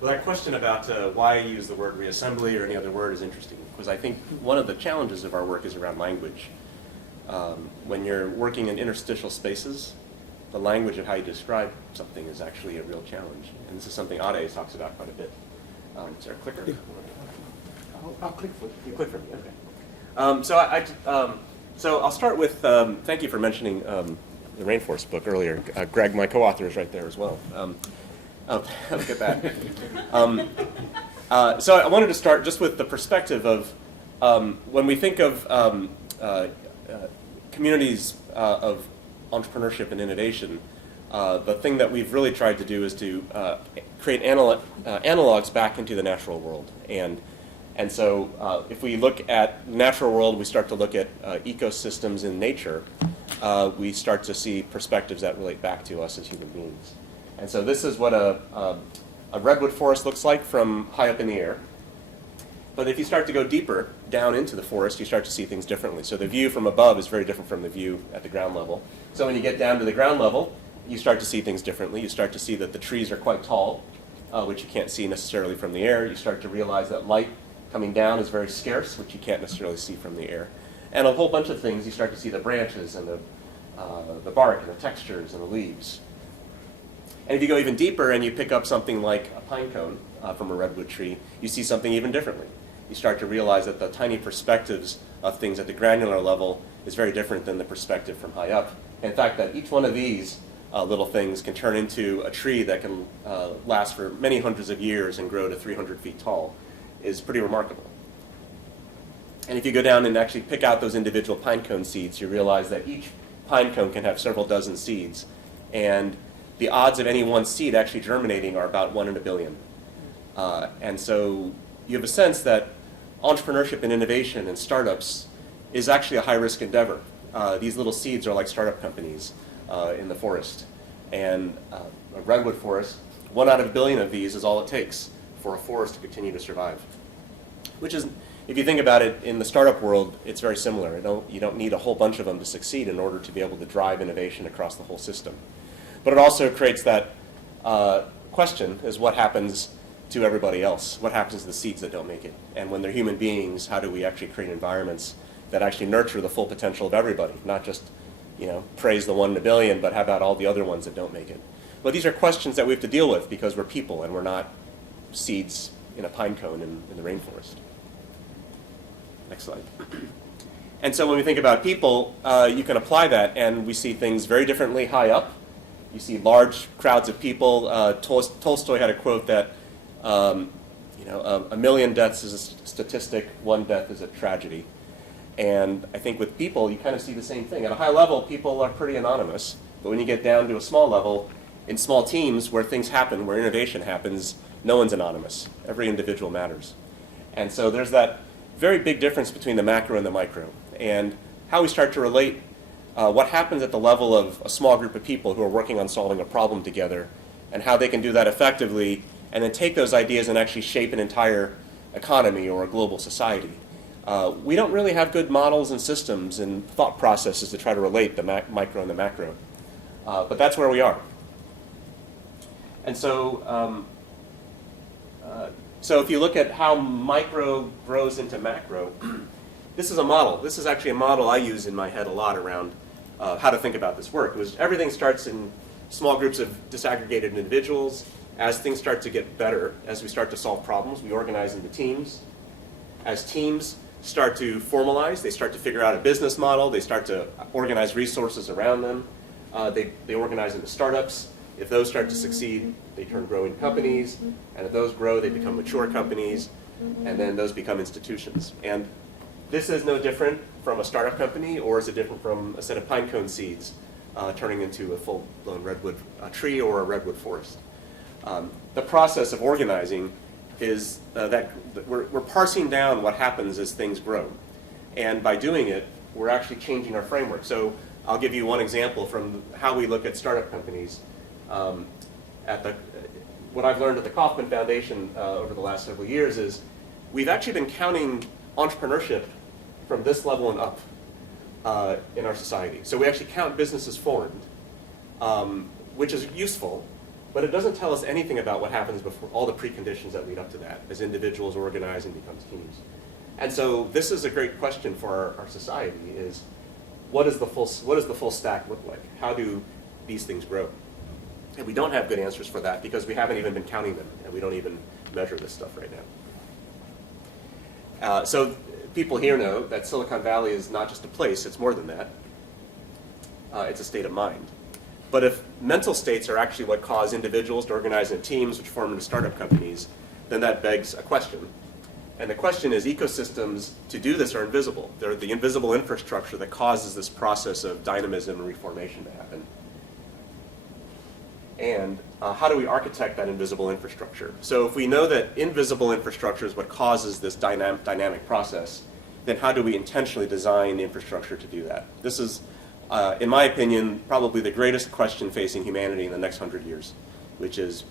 Well, that question about why I use the word reassembly or any other word is interesting, because I think one of the challenges of our work is around language. When you're working in interstitial spaces, the language of how you describe something is actually a real challenge. And this is something Ade talks about quite a bit. Is there a clicker? Yeah. I'll click for you. You click for me, okay. So I'll start with, thank you for mentioning the Rainforest book earlier. Greg, my co-author, is right there as well. Look at that. So I wanted to start just with the perspective of when we think of communities of entrepreneurship and innovation, the thing that we've really tried to do is to create analogs back into the natural world. And so if we look at the natural world, we start to look at ecosystems in nature, we start to see perspectives that relate back to us as human beings. And so this is what a redwood forest looks like from high up in the air. But if you start to go deeper down into the forest, you start to see things differently. So the view from above is very different from the view at the ground level. So when you get down to the ground level, you start to see things differently. You start to see that the trees are quite tall, which you can't see necessarily from the air. You start to realize that light coming down is very scarce, which you can't necessarily see from the air. And a whole bunch of things, you start to see the branches and the bark and the textures and the leaves. And if you go even deeper and you pick up something like a pine cone from a redwood tree, you see something even differently. You start to realize that the tiny perspectives of things at the granular level is very different than the perspective from high up. In fact, that each one of these little things can turn into a tree that can last for many hundreds of years and grow to 300 feet tall is pretty remarkable. And if you go down and actually pick out those individual pine cone seeds, you realize that each pine cone can have several dozen seeds. And the odds of any one seed actually germinating are about 1 in a billion. And so you have a sense that entrepreneurship and innovation and startups is actually a high-risk endeavor. These little seeds are like startup companies in the forest. And a redwood forest, 1 out of a billion of these is all it takes for a forest to continue to survive. Which is, if you think about it, in the startup world, it's very similar. You don't need a whole bunch of them to succeed in order to be able to drive innovation across the whole system. But it also creates that question, is what happens to everybody else? What happens to the seeds that don't make it? And when they're human beings, how do we actually create environments that actually nurture the full potential of everybody? Not just, praise the 1 in a billion, but how about all the other ones that don't make it? Well, these are questions that we have to deal with because we're people and we're not seeds in a pine cone in the rainforest. Next slide. And so when we think about people, you can apply that, and we see things very differently high up. You see large crowds of people. Tolstoy had a quote that, a million deaths is a statistic, 1 death is a tragedy. And I think with people, you kind of see the same thing. At a high level, people are pretty anonymous. But when you get down to a small level, in small teams where things happen, where innovation happens, no one's anonymous. Every individual matters. And so there's that very big difference between the macro and the micro. And how we start to relate what happens at the level of a small group of people who are working on solving a problem together, and how they can do that effectively, and then take those ideas and actually shape an entire economy or a global society. We don't really have good models and systems and thought processes to try to relate the micro and the macro. But that's where we are. And so, so if you look at how micro grows into macro, this is a model. This is actually a model I use in my head a lot around how to think about this work. Everything starts in small groups of disaggregated individuals. As things start to get better, as we start to solve problems, we organize into teams. As teams start to formalize, they start to figure out a business model, they start to organize resources around them, they organize into startups. If those start to succeed, they turn growing companies, and if those grow, they become mature companies, and then those become institutions. And this is no different from a startup company, or is it different from a set of pine cone seeds turning into a full-blown redwood tree or a redwood forest. The process of organizing is that we're parsing down what happens as things grow. And by doing it, we're actually changing our framework. So I'll give you one example from how we look at startup companies. What I've learned at the Kauffman Foundation over the last several years is we've actually been counting entrepreneurship from this level and up in our society. So we actually count businesses formed, which is useful, But it doesn't tell us anything about what happens before, all the preconditions that lead up to that, as individuals organize and become teams. And so this is a great question for our society, is what does the full stack look like? How do these things grow? And we don't have good answers for that because we haven't even been counting them, and we don't even measure this stuff right now. So people here know that Silicon Valley is not just a place, it's more than that. It's a state of mind. But if mental states are actually what cause individuals to organize into teams which form into startup companies, then that begs a question. And the question is, ecosystems to do this are invisible. They're the invisible infrastructure that causes this process of dynamism and reformation to happen. And how do we architect that invisible infrastructure? So if we know that invisible infrastructure is what causes this dynamic process, then how do we intentionally design the infrastructure to do that? This is, in my opinion, probably the greatest question facing humanity in the next 100 years, which is,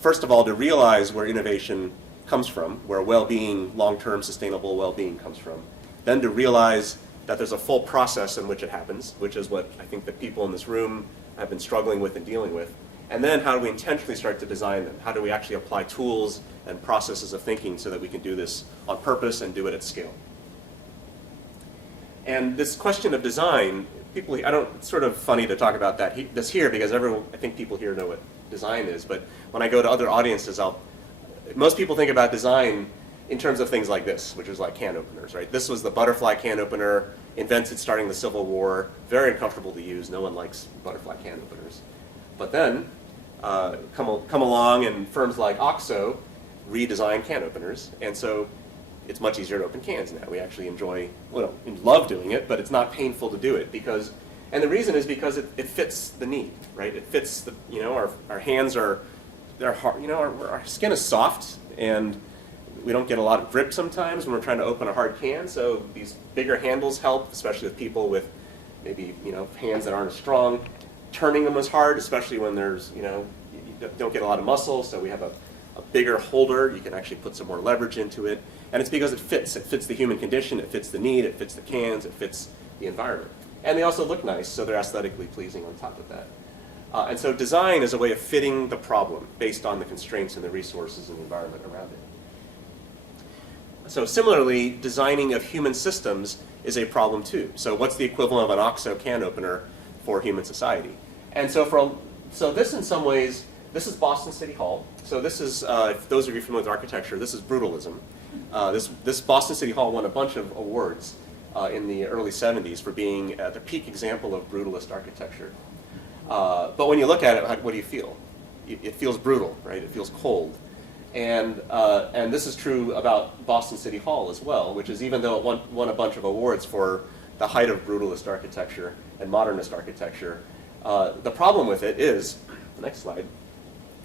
first of all, to realize where innovation comes from, where well-being, long-term sustainable well-being comes from. Then to realize that there's a full process in which it happens, which is what I think that people in this room have been struggling with and dealing with. And then how do we intentionally start to design them? How do we actually apply tools and processes of thinking so that we can do this on purpose and do it at scale? And this question of design, it's sort of funny to talk about this here because I think people here know what design is, but when I go to other audiences, most people think about design in terms of things like this, which is like can openers, right? This was the butterfly can opener, invented starting the Civil War, very uncomfortable to use. No one likes butterfly can openers. But then come along and firms like OXO redesign can openers, and so it's much easier to open cans now. We actually love doing it, but it's not painful to do it and the reason is because it fits the need, right? It fits our hands they're hard, our skin is soft, and we don't get a lot of grip sometimes when we're trying to open a hard can, so these bigger handles help, especially with people with maybe, hands that aren't as strong. Turning them is hard, especially when there's, you don't get a lot of muscle, so we have a bigger holder. You can actually put some more leverage into it, and it's because it fits the human condition, it fits the need, it fits the cans, it fits the environment. And they also look nice, so they're aesthetically pleasing on top of that. And so design is a way of fitting the problem based on the constraints and the resources and the environment around it. So similarly, designing of human systems is a problem too. So what's the equivalent of an OXO can opener for human society? And so this in some ways, this is Boston City Hall. So this is, if those of you familiar with architecture, this is brutalism. This Boston City Hall won a bunch of awards in the early 70s for being the peak example of brutalist architecture. But when you look at it, what do you feel? It feels brutal, right? It feels cold. And this is true about Boston City Hall as well, which is even though it won a bunch of awards for the height of brutalist architecture and modernist architecture, the problem with it is, the next slide,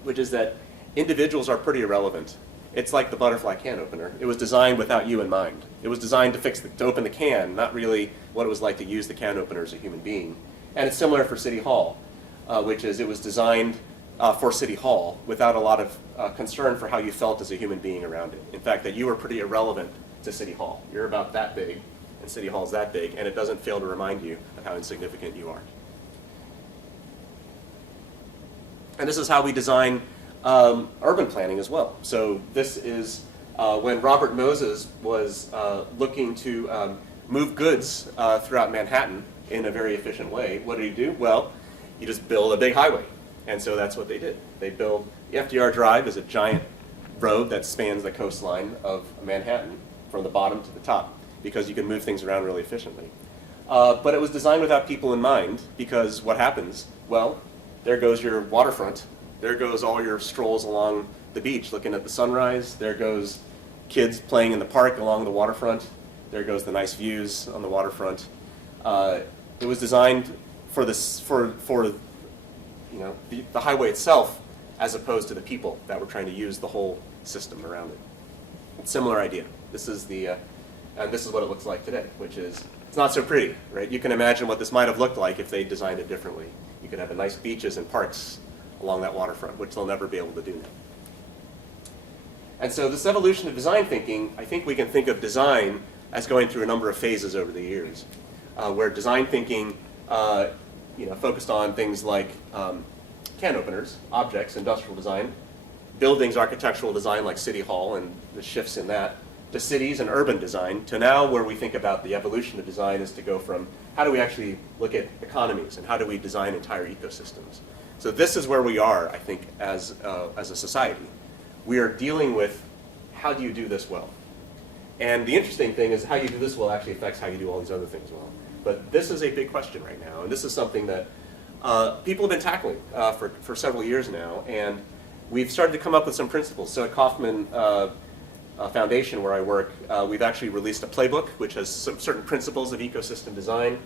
which is that individuals are pretty irrelevant. It's like the butterfly can opener. It was designed without you in mind. It was designed to open the can, not really what it was like to use the can opener as a human being. And it's similar for City Hall, which is it was designed for City Hall without a lot of concern for how you felt as a human being around it. In fact, that you were pretty irrelevant to City Hall. You're about that big, and City Hall's that big, and it doesn't fail to remind you of how insignificant you are. And this is how we design urban planning as well. So this is when Robert Moses was looking to move goods throughout Manhattan in a very efficient way. What did he do? Well, you just build a big highway. And so that's what they did. They built, the FDR Drive is a giant road that spans the coastline of Manhattan from the bottom to the top because you can move things around really efficiently. But it was designed without people in mind because what happens? Well, there goes your waterfront. There goes all your strolls along the beach looking at the sunrise. There goes kids playing in the park along the waterfront. There goes the nice views on the waterfront. It was designed for the highway itself as opposed to the people that were trying to use the whole system around it. Similar idea. This is and this is what it looks like today, which is, it's not so pretty, right? You can imagine what this might have looked like if they designed it differently. You could have nice beaches and parks along that waterfront, which they'll never be able to do now. And so this evolution of design thinking, I think we can think of design as going through a number of phases over the years, where design thinking focused on things like can openers, objects, industrial design, buildings, architectural design like City Hall and the shifts in that, to cities and urban design, to now where we think about the evolution of design is to go from how do we actually look at economies and how do we design entire ecosystems. So this is where we are, I think, as a society. We are dealing with how do you do this well? And the interesting thing is how you do this well actually affects how you do all these other things well. But this is a big question right now, and this is something that people have been tackling for several years now, and we've started to come up with some principles. So at Kauffman Foundation, where I work, we've actually released a playbook which has some certain principles of ecosystem design.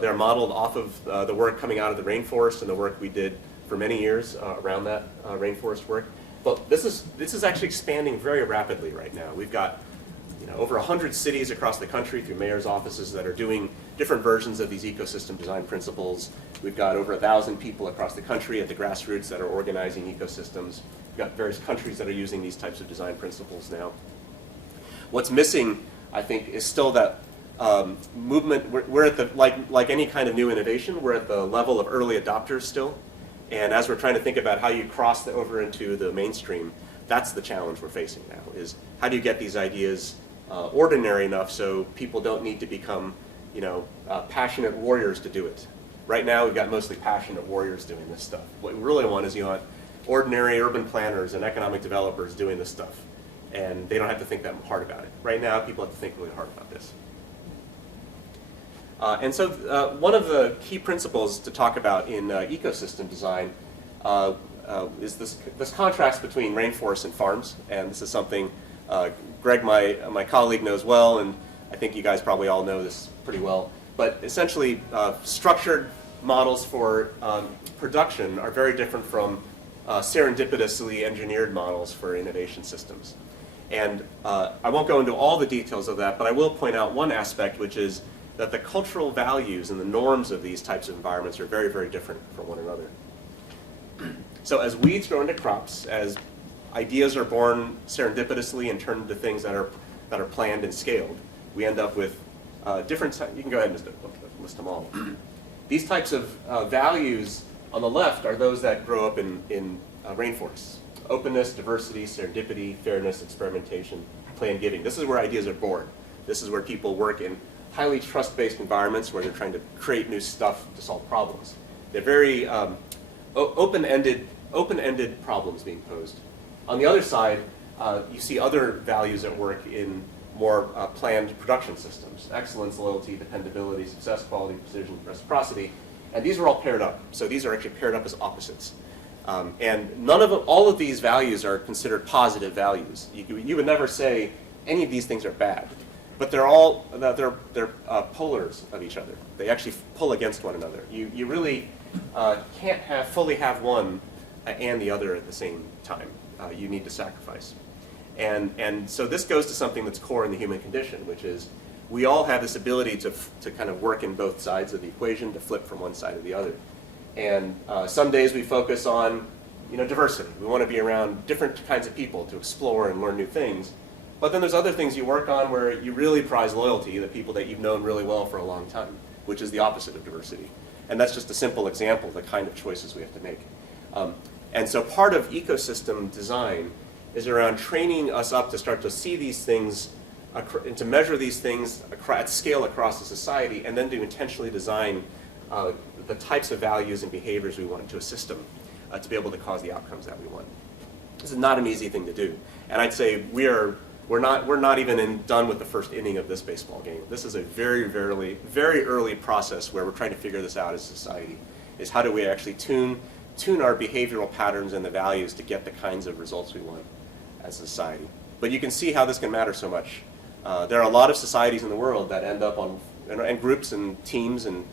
They're modeled off of the work coming out of the rainforest and the work we did for many years around that rainforest work. But this is actually expanding very rapidly right now. We've got over 100 cities across the country through mayor's offices that are doing different versions of these ecosystem design principles. We've got over 1,000 people across the country at the grassroots that are organizing ecosystems. We've got various countries that are using these types of design principles now. What's missing, I think, is still that movement. We're at the, like any kind of new innovation, we're at the level of early adopters still. And as we're trying to think about how you cross over into the mainstream, that's the challenge we're facing now, is how do you get these ideas ordinary enough so people don't need to become, passionate warriors to do it. Right now, we've got mostly passionate warriors doing this stuff. What we really want is, ordinary urban planners and economic developers doing this stuff, and they don't have to think that hard about it. Right now, people have to think really hard about this. And so one of the key principles to talk about in ecosystem design is this contrast between rainforests and farms, and this is something Greg, my colleague, knows well, and I think you guys probably all know this pretty well. But essentially, structured models for production are very different from serendipitously engineered models for innovation systems. And I won't go into all the details of that, but I will point out one aspect, which is that the cultural values and the norms of these types of environments are very, very different from one another. So as weeds grow into crops, as ideas are born serendipitously and turned into things that are planned and scaled, we end up with different, you can go ahead and list them all. These types of values on the left are those that grow up in rainforests. Openness, diversity, serendipity, fairness, experimentation, plan giving. This is where ideas are born. This is where people work in highly trust-based environments where they're trying to create new stuff to solve problems. They're very open-ended problems being posed. On the other side, you see other values at work in more planned production systems: excellence, loyalty, dependability, success, quality, precision, reciprocity. And these are all paired up. So these are actually paired up as opposites. And none of them, all of these values are considered positive values. You would never say any of these things are bad, but they're all polars of each other. They actually pull against one another. You really can't fully have one and the other at the same time. You need to sacrifice. And so this goes to something that's core in the human condition, which is we all have this ability to kind of work in both sides of the equation, to flip from one side to the other. And some days we focus on diversity. We want to be around different kinds of people to explore and learn new things. But then there's other things you work on where you really prize loyalty, the people that you've known really well for a long time, which is the opposite of diversity. And that's just a simple example of the kind of choices we have to make. And so part of ecosystem design is around training us up to start to see these things and to measure these things at scale across the society, and then to intentionally design the types of values and behaviors we want into a system to be able to cause the outcomes that we want. This is not an easy thing to do, and I'd say we're not even done with the first inning of this baseball game. This is a very early process where we're trying to figure this out as a society. Is how do we actually tune our behavioral patterns and the values to get the kinds of results we want as a society. But you can see how this can matter so much. There are a lot of societies in the world that end up on, and groups and teams and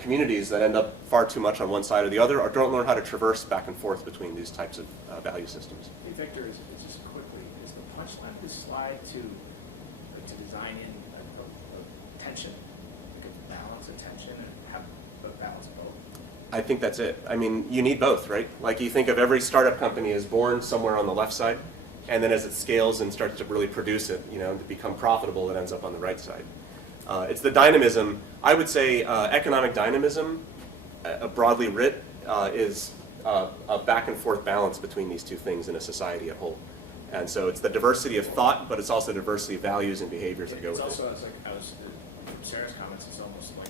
communities that end up far too much on one side or the other, or don't learn how to traverse back and forth between these types of value systems. Hey, Victor, is just quickly, is the punchline of this slide to design in a tension, like a balance of tension, and have a balance of both? I think that's it. I mean, you need both, right? Like you think of every startup company is born somewhere on the left side, and then as it scales and starts to really produce it, to become profitable, it ends up on the right side. It's the dynamism. I would say economic dynamism, broadly writ, is a back and forth balance between these two things in a society at whole. And so it's the diversity of thought, but it's also diversity of values and behaviors that go with It's it. also, from Sarah's comments, it's almost like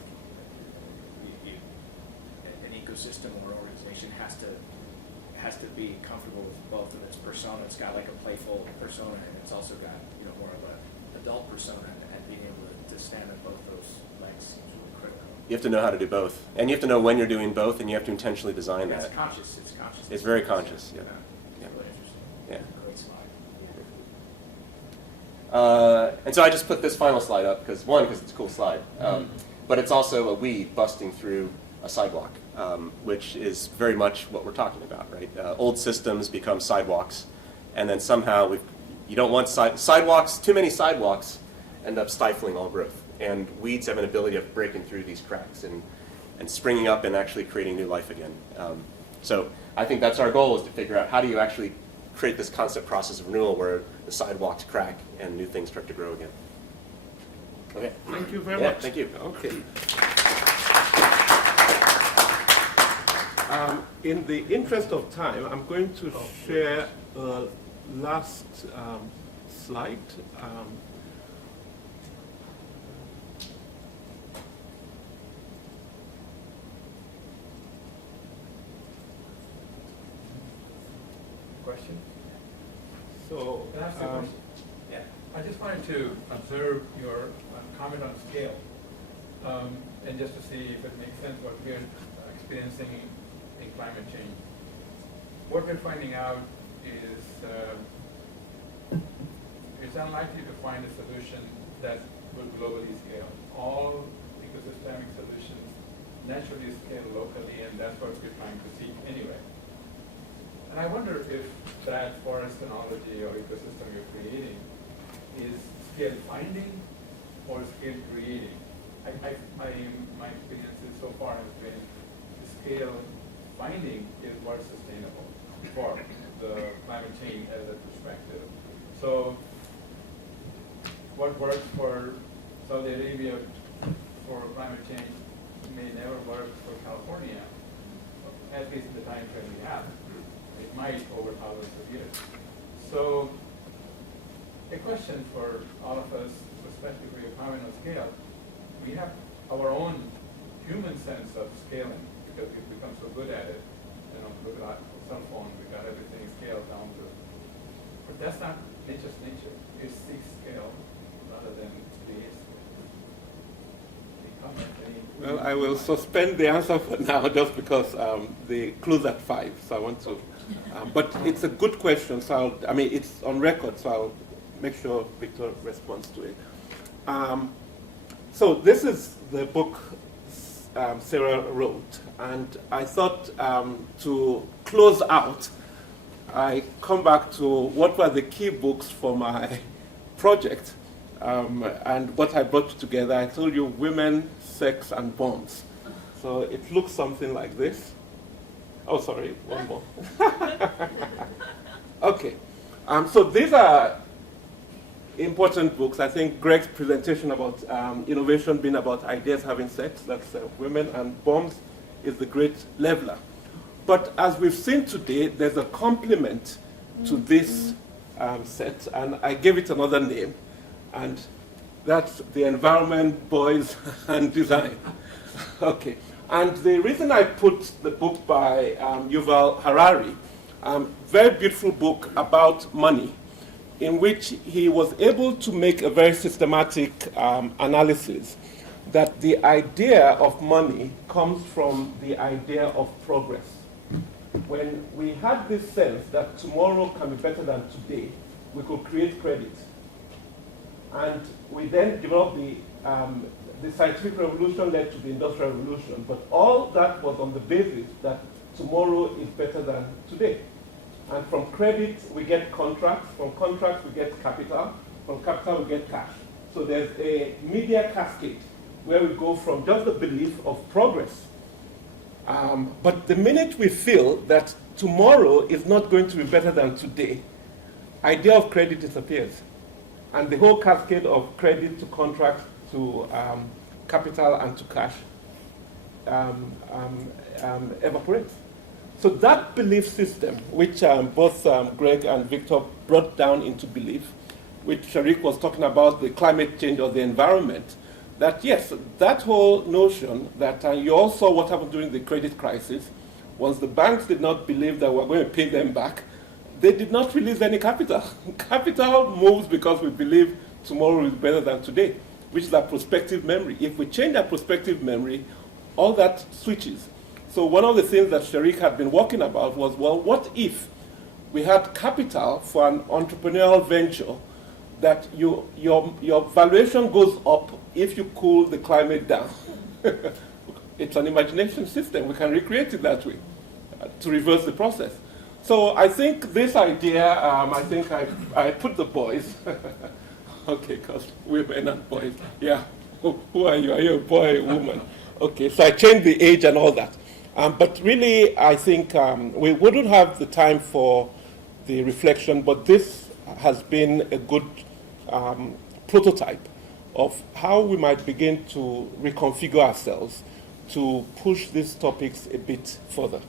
an ecosystem or organization has to be comfortable with both of its persona. It's got like a playful persona, and it's also got more of an adult persona, and being able to stand on both those legs seems really critical. You have to know how to do both. And you have to know when you're doing both, and you have to intentionally design that. It's conscious. It's conscious. It's very conscious, yeah. It's really interesting. Yeah. Great slide. And so I just put this final slide up because it's a cool slide, but it's also a weed busting through a sidewalk, which is very much what we're talking about, right? Old systems become sidewalks, and then somehow you don't want sidewalks. Too many sidewalks end up stifling all growth, and weeds have an ability of breaking through these cracks and springing up and actually creating new life again. So I think that's our goal, is to figure out how do you actually create this constant process of renewal where the sidewalks crack and new things start to grow again. Okay. Thank you very Yeah, much. thank you. Okay. In the interest of time, I'm going to share a last slide. Question? So, Can I ask you a question? Yeah. I just wanted to observe your comment on scale, and just to see if it makes sense what we're experiencing in climate change. What we're finding out is it's unlikely to find a solution that will globally scale. All ecosystemic solutions naturally scale locally, and that's what we're trying to seek anyway. And I wonder if that forest analogy or ecosystem you're creating is scale finding or scale creating. My experiences so far has been scale finding is more sustainable for the climate change as a perspective. So what works for Saudi Arabia for climate change may never work for California, at least in the time frame we have. It might over thousands of years. So a question for all of us, especially for your comment on scale, we have our own human sense of scaling because we've become so good at it. Look at our cell phone, we got everything scaled down to. But that's not nature's nature. It's 6 scale rather than 3 scale. well, I will suspend the answer for now just because they close at 5, so I want to. But it's a good question, so it's on record, so I'll make sure Victor responds to it. So this is the book Sarah wrote, and I thought to close out, I come back to what were the key books for my project, and what I brought together. I told you Women, Sex, and Bombs. So it looks something like this. Oh, sorry, one more. Okay, so these are important books. I think Greg's presentation about innovation being about ideas having sex, that's Women, and Bombs is the great leveler. But as we've seen today, there's a complement to this set, and I gave it another name, and that's the environment, boys, and design. Okay, and the reason I put the book by Yuval Harari, very beautiful book about money, in which he was able to make a very systematic analysis that the idea of money comes from the idea of progress. When we had this sense that tomorrow can be better than today, we could create credit. And we then developed the scientific revolution led to the industrial revolution, but all that was on the basis that tomorrow is better than today. And from credit, we get contracts. From contracts, we get capital. From capital, we get cash. So there's a media cascade where we go from just the belief of progress. But the minute we feel that tomorrow is not going to be better than today, idea of credit disappears. And the whole cascade of credit to contracts to capital and to cash evaporates. So that belief system, which both Greg and Victor brought down into belief, which Sharik was talking about, the climate change or the environment, that yes, that whole notion that you all saw what happened during the credit crisis, once the banks did not believe that we were going to pay them back, they did not release any capital. Capital moves because we believe tomorrow is better than today, which is our prospective memory. If we change our prospective memory, all that switches. So one of the things that Sharik had been working about was, well, what if we had capital for an entrepreneurial venture that your valuation goes up if you cool the climate down? It's an imagination system. We can recreate it that way to reverse the process. So I think this idea, I think I put the boys. Okay, because women and boys. Yeah. Who are you? Are you a boy, a woman? Okay, so I changed the age and all that. But really, I think we wouldn't have the time for the reflection, but this has been a good prototype of how we might begin to reconfigure ourselves to push these topics a bit further.